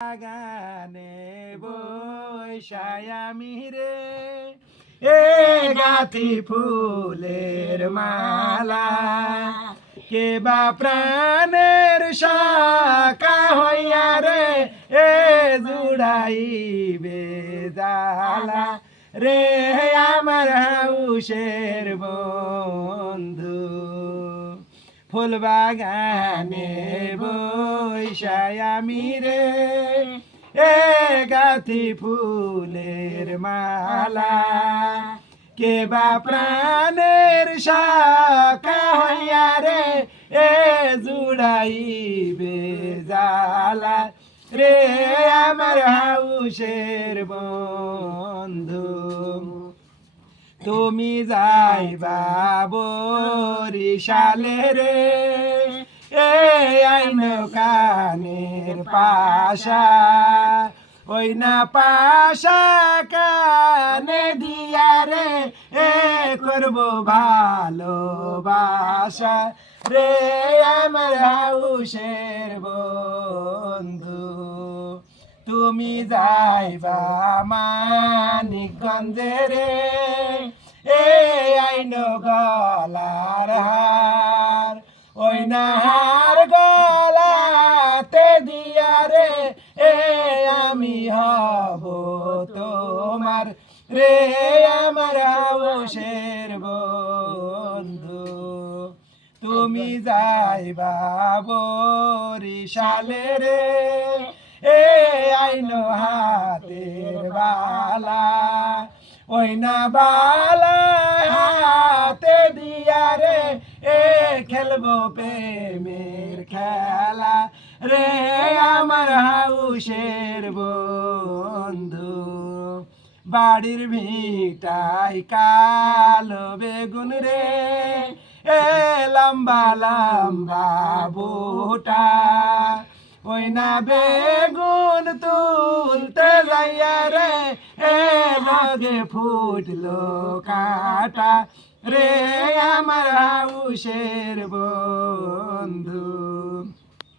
বাগানে বৈশায় আমি রে এ গাথি ফুলের মালা কে বা প্রাণের শাখা হইয়া রে এ জুড়াইবে জালা রে আমার হাউসের বন্ধু ফুল বাগানে বৈশায় আমি রে এ গাথি ফুলের মালা কে বা প্রাণের শাখা হইয়া রে এ জুড়াইবে জালা রে আমার হাউসের বন্ধু তুমি যাইবা বরিশালে রে এ আইন কানের পাশা ওই না পাশা কানে দিয়া রে এ করবো ভালোবাসা রে আমার হাউসের বন্ধু তুমি যাইবা মানিকগঞ্জে রে এ আইন গলার হার ওই না হার গলাতে দিয়া রে এ আমি হব তোমার রে আমার হাউসের বন্ধু তুমি যাইবা বরিশালে রে এ আইনো হাতের বালা ওই না বালা হাতে দিয়া রে এ খেলবো প্রেমের খেলা রে আমার হাউসের বন্ধু বাড়ির ভিটাই কালো বেগুন রে এ লম্বা লম্বা বুটা ওই না বেগুন তুলতে যাইয়া রে এ লগে ফুটলো কাটা রে আমার হাউসের বন্ধু